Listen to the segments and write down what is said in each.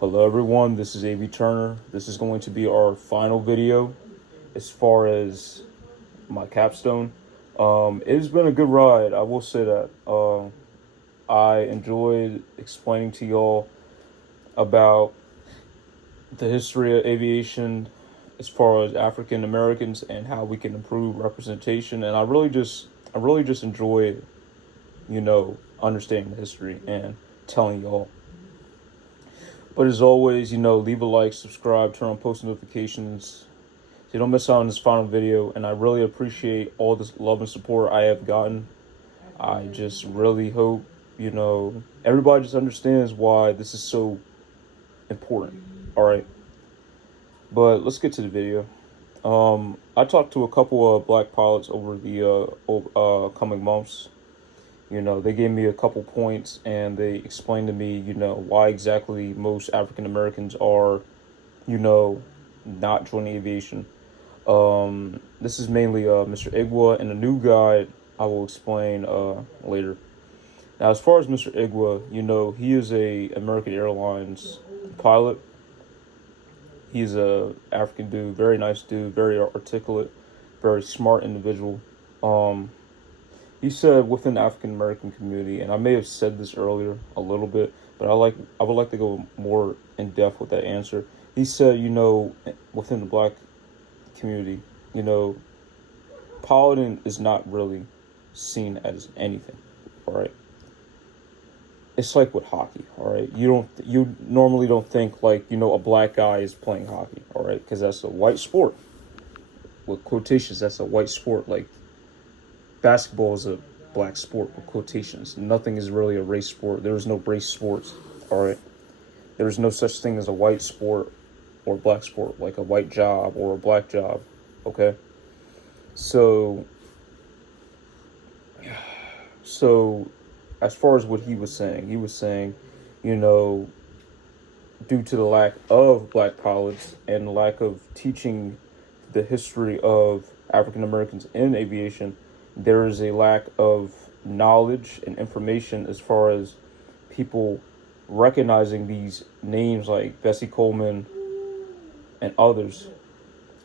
Hello everyone, this is Avi.Turner. This is going to be our final video as far as my capstone. It's been a good ride, I will say that. I enjoyed explaining to y'all about the history of aviation as far as African Americans and how we can improve representation. And I really just enjoy, understanding the history and telling y'all. But as always, leave a like, subscribe, turn on post notifications so you don't miss out on this final video. And I really appreciate all this love and support I have gotten. I just really hope, everybody just understands why this is so important. All right. But let's get to the video. I talked to a couple of black pilots over the coming months. They gave me a couple points and they explained to me, why exactly most African Americans are, not joining aviation. This is mainly Mr. Igwa, and a new guy I will explain later. Now, as far as Mr. Igwa, he is a American Airlines pilot. He's a African dude, very nice dude, very articulate, very smart individual. He said within the African American community, and I may have said this earlier a little bit, but I would like to go more in depth with that answer. He said, within the black community, piloting is not really seen as anything. All right. It's like with hockey. All right. You normally don't think like, a black guy is playing hockey. All right. Because that's a white sport. With quotations, that's a white sport. Like, basketball is a black sport with quotations. Nothing is really a race sport. There is no race sports. All right. There is no such thing as a white sport or black sport, like a white job or a black job. Okay. So as far as what he was saying, due to the lack of black pilots and the lack of teaching the history of African Americans in aviation, there is a lack of knowledge and information as far as people recognizing these names like Bessie Coleman and others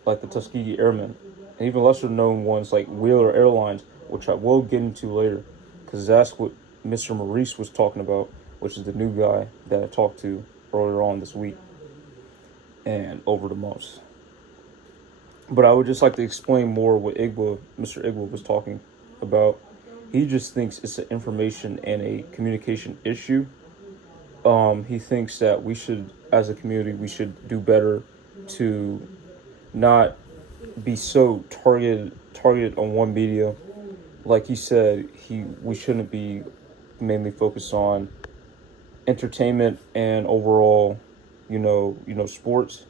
like the Tuskegee Airmen, and even lesser known ones like Wheeler Airlines, which I will get into later, because that's what Mr. Maurice was talking about, which is the new guy that I talked to earlier on this week and over the months. But I would just like to explain more what Mr. Igwa was talking about. He just thinks it's an information and a communication issue. He thinks that we should, as a community, we should do better to not be so targeted on one media. Like he said, we shouldn't be mainly focused on entertainment and overall, sports,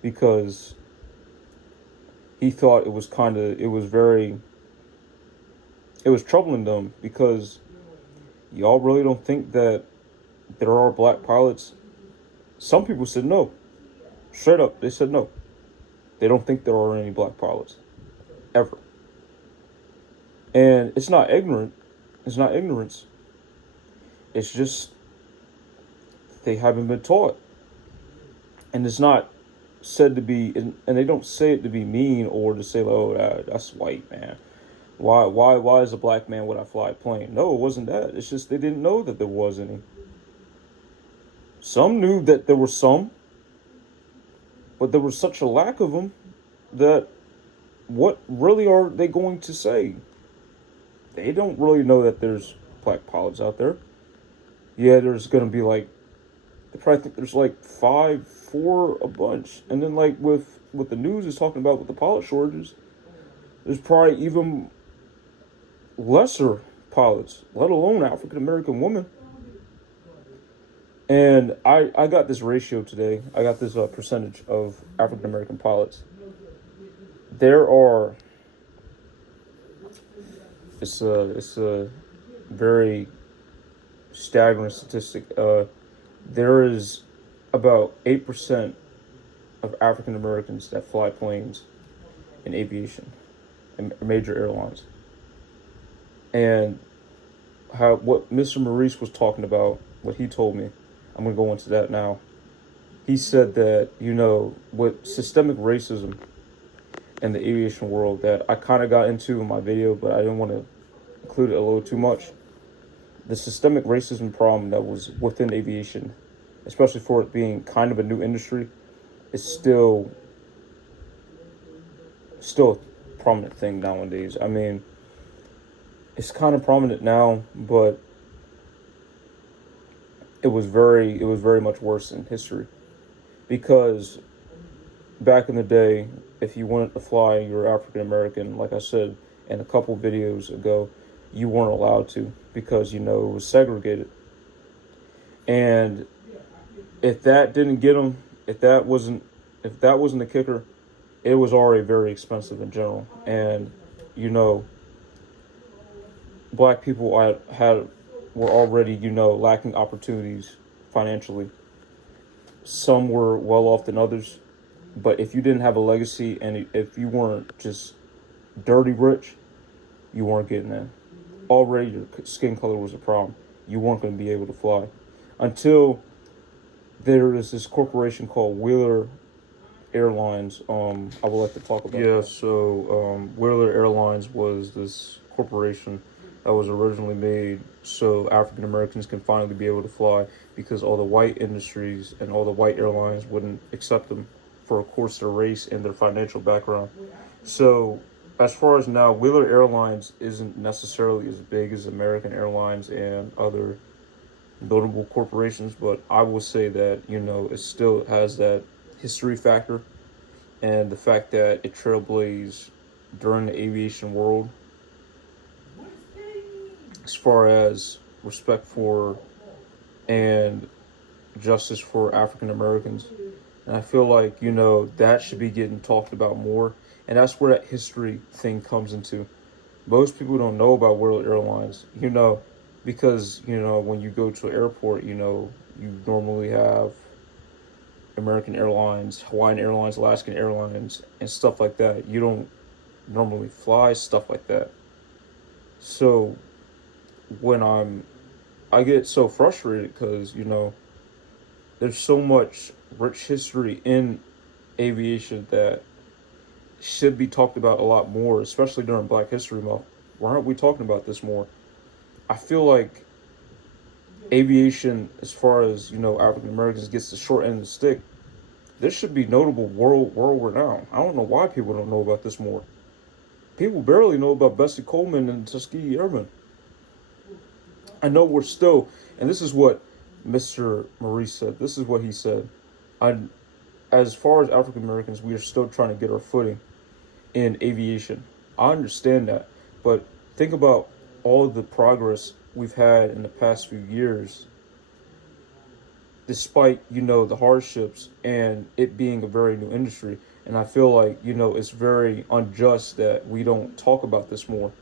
because he thought it was troubling them, because y'all really don't think that there are black pilots. Some people said no. Straight up, they said no. They don't think there are any black pilots. Ever. And it's not ignorant. It's not ignorance. It's just they haven't been taught. And it's not said to be, and they don't say it to be mean or to say, oh, that's white, man. Why as a black man would I fly a plane? No, it wasn't that. It's just they didn't know that there was any. Some knew that there were some, but there was such a lack of them that what really are they going to say? They don't really know that there's black pilots out there. Yeah, there's going to be like, they probably think there's like 5, 4, a bunch. And then like with what the news is talking about with the pilot shortages, there's probably even lesser pilots, let alone African American women. And I got this ratio today. I got this percentage of African American pilots. There are, it's a very staggering statistic. There is about 8% of African Americans that fly planes in aviation and major airlines. And what Mr. Maurice was talking about, what he told me, I'm going to go into that now. he said that, with systemic racism in the aviation world that I kind of got into in my video, but I didn't want to include it a little too much. The systemic racism problem that was within aviation, especially for it being kind of a new industry, is still a prominent thing nowadays. I mean, it's kind of prominent now, but it was very much worse in history, because back in the day, if you wanted to fly, you were African American, like I said in a couple videos ago, you weren't allowed to, because it was segregated. And if that didn't get them, if that wasn't the kicker, it was already very expensive in general. And you know, black people were already lacking opportunities financially. Some were well off than others, but if you didn't have a legacy and if you weren't just dirty rich, you weren't getting in. Already your skin color was a problem. You weren't going to be able to fly until there is this corporation called Wheeler Airlines. I would like to talk about. Yeah, so Wheeler Airlines was this corporation that was originally made so African Americans can finally be able to fly, because all the white industries and all the white airlines wouldn't accept them for, of course, their race and their financial background. So as far as now, Wheeler Airlines isn't necessarily as big as American Airlines and other notable corporations, but I will say that it still has that history factor, and the fact that it trailblazed during the aviation world as far as respect for and justice for African Americans. And I feel like that should be getting talked about more, and that's where that history thing comes into. Most people don't know about World Airlines, because when you go to an airport, you normally have American Airlines, Hawaiian Airlines, Alaskan Airlines, and stuff like that. You don't normally fly stuff like that. So when I get so frustrated, because there's so much rich history in aviation that should be talked about a lot more, especially during Black History Month. Why aren't we talking about this more? I feel like aviation, as far as African Americans, gets the short end of the stick. This should be notable world renowned. I don't know why people don't know about this more. People barely know about Bessie Coleman and Tuskegee Airmen. I know we're still, and this is what Mr. Maurice said. This is what he said. As far as African Americans, we are still trying to get our footing in aviation. I understand that, but think about all of the progress we've had in the past few years, despite the hardships and it being a very new industry. And I feel like it's very unjust that we don't talk about this more.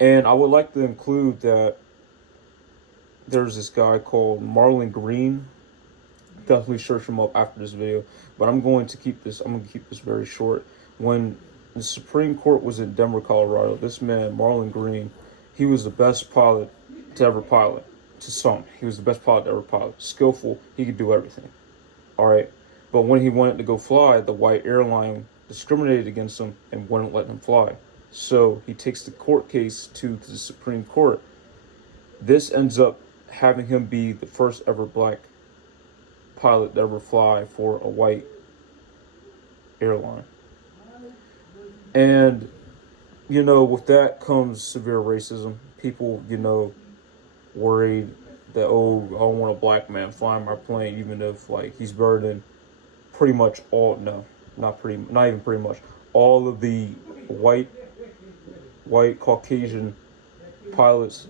And I would like to include that there's this guy called Marlon Green. Definitely search him up after this video, but I'm going to keep this very short. When the Supreme Court was in Denver, Colorado, this man Marlon Green, he was the best pilot to ever pilot. To some, he was the best pilot to ever pilot. Skillful, he could do everything. All right, but when he wanted to go fly, the white airline discriminated against him and wouldn't let him fly. So he takes the court case to the Supreme Court. This ends up having him be the first ever black pilot to ever fly for a white airline. And with that comes severe racism. People worried that, oh, I don't want a black man flying my plane, even if he's better than pretty much all, no, not even pretty much all of the white Caucasian pilots.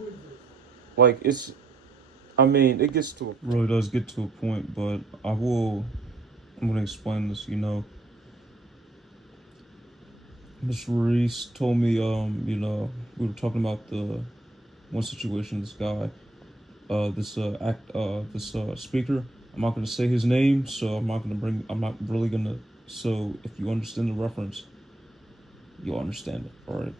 It gets to really does get to a point, but I'm going to explain this. Mr. Reese told me, we were talking about the one situation. This guy, this speaker. I'm not going to say his name, so I'm not really going to. So if you understand the reference, you'll understand it. All right.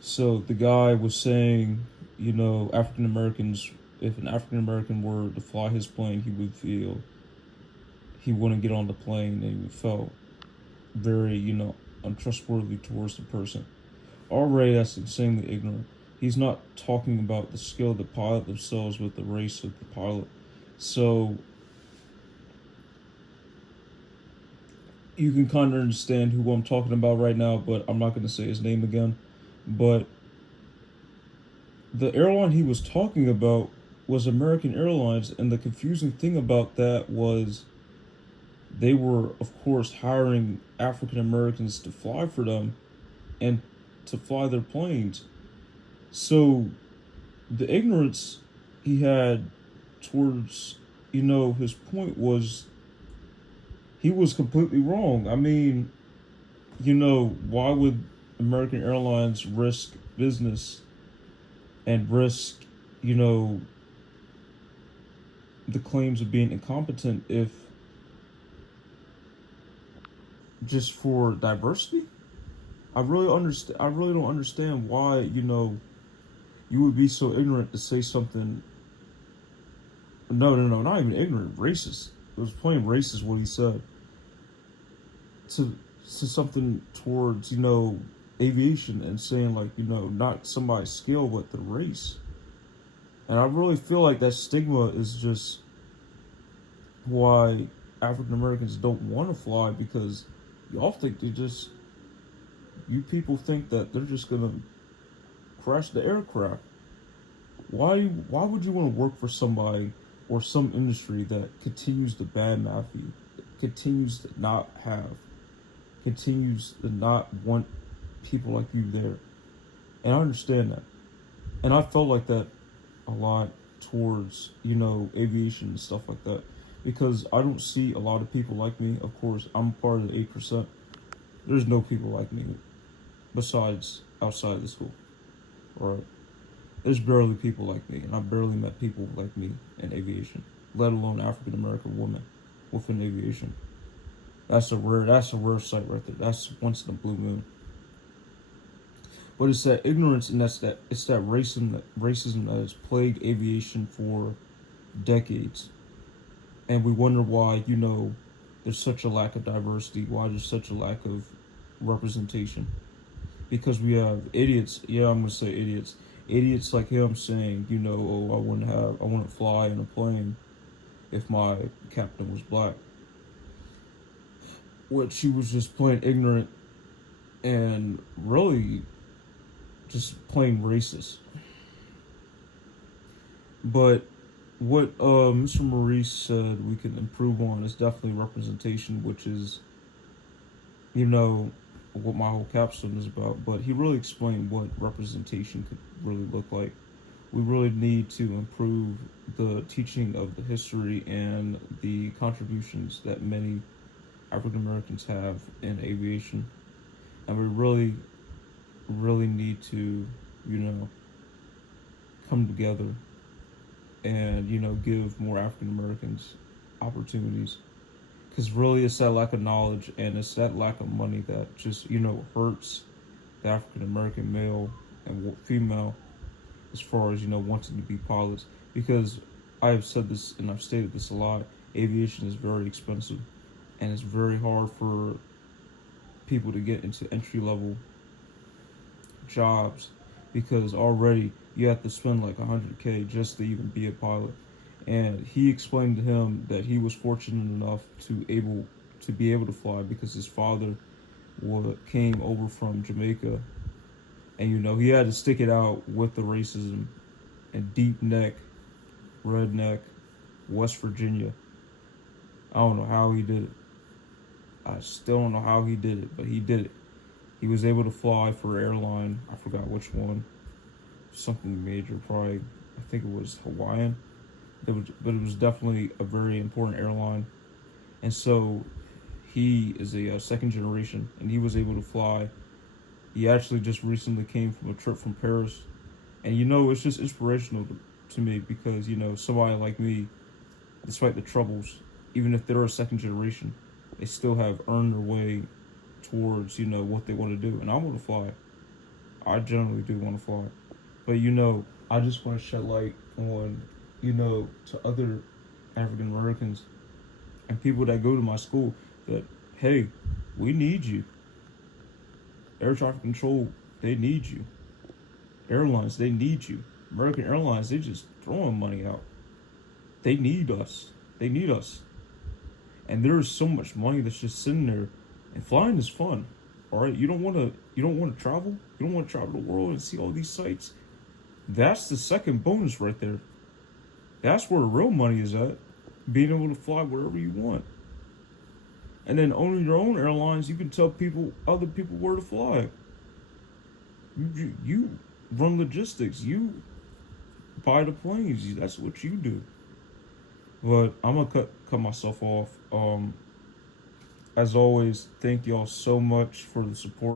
So the guy was saying, African Americans. If an African American were to fly his plane, he would feel he wouldn't get on the plane, and he felt very, untrustworthy towards the person. Already, that's insanely ignorant. He's not talking about the skill of the pilot themselves, but the race of the pilot. So you can kind of understand who I'm talking about right now, but I'm not going to say his name again. But the airline he was talking about was American Airlines, and the confusing thing about that was they were, of course, hiring African Americans to fly for them and to fly their planes. So the ignorance he had towards, his point was he was completely wrong. I mean, why would American Airlines risk business and risk, you know, the claims of being incompetent if just for diversity? I really understand. I really don't understand why you would be so ignorant to say something. No, no, no, not even ignorant. Racist. It was plain racist what he said to something towards aviation and saying like not somebody's skill but the race. And I really feel like that stigma is just why African Americans don't want to fly because y'all think you people think that they're just gonna crash the aircraft. Why would you want to work for somebody or some industry that continues to badmouth you, continues to not have, continues to not want people like you there? And I understand that. And I felt like that a lot towards, aviation and stuff like that. Because I don't see a lot of people like me. Of course, I'm part of the 8%. There's no people like me besides outside of the school. Right? There's barely people like me, and I barely met people like me in aviation, let alone African American women within aviation. That's a rare sight right there. That's once in a blue moon. But it's that ignorance and it's that racism that has plagued aviation for decades. And we wonder why, there's such a lack of diversity, why there's such a lack of representation. Because we have idiots, yeah, I'm gonna say idiots. Idiots like him saying, oh, I wouldn't fly in a plane if my captain was black. Which he was just plain ignorant and really just plain racist. But what Mr. Maurice said we can improve on is definitely representation, which is, what my whole capstone is about. But he really explained what representation could really look like. We really need to improve the teaching of the history and the contributions that many African Americans have in aviation. And we really, really need to, come together and, give more African Americans opportunities. Because really, it's that lack of knowledge and it's that lack of money that just, hurts the African American male and female as far as, wanting to be pilots. Because I have said this and I've stated this a lot, aviation is very expensive and it's very hard for people to get into entry level jobs because already you have to spend like $100K just to even be a pilot. And he explained to him that he was fortunate enough to be able to fly because his father came over from Jamaica, and he had to stick it out with the racism and deep neck, redneck, West Virginia. I don't know how he did it. I still don't know how he did it, but he did it. He was able to fly for an airline. I forgot which one. Something major, probably. I think it was Hawaiian. But it was definitely a very important airline. And so he is a second generation, and he was able to fly. He actually just recently came from a trip from Paris. And it's just inspirational to me because, somebody like me, despite the troubles, even if they're a second generation, they still have earned their way towards, what they want to do. And I want to fly. I generally do want to fly. But, I just want to shed light on, to other African Americans and people that go to my school that, hey, we need you. Air traffic control, they need you. Airlines, they need you. American Airlines, they just throwing money out. They need us. They need us. And there is so much money that's just sitting there. And flying is fun. All right, you don't want to travel. You don't want to travel the world and see all these sights. That's the second bonus right there. That's where the real money is at. Being able to fly wherever you want. And then owning your own airlines, you can tell other people where to fly. You run logistics. You buy the planes. That's what you do. But I'm gonna cut myself off. As always, thank y'all so much for the support.